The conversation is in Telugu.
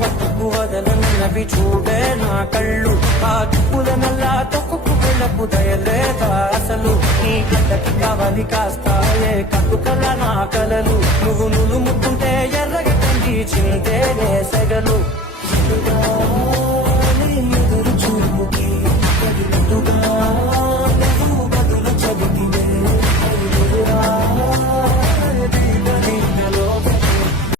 బతుకు వదలనవి చూడే నా కళ్ళు ఆ తుప్పుల నల్లా తొక్కుకు వెళ్ళకు దయలేదా అసలు నీ గడ్డకి కావాలి కాస్తాయే కట్టుకల నా కలలు నువ్వు ముద్దుంటే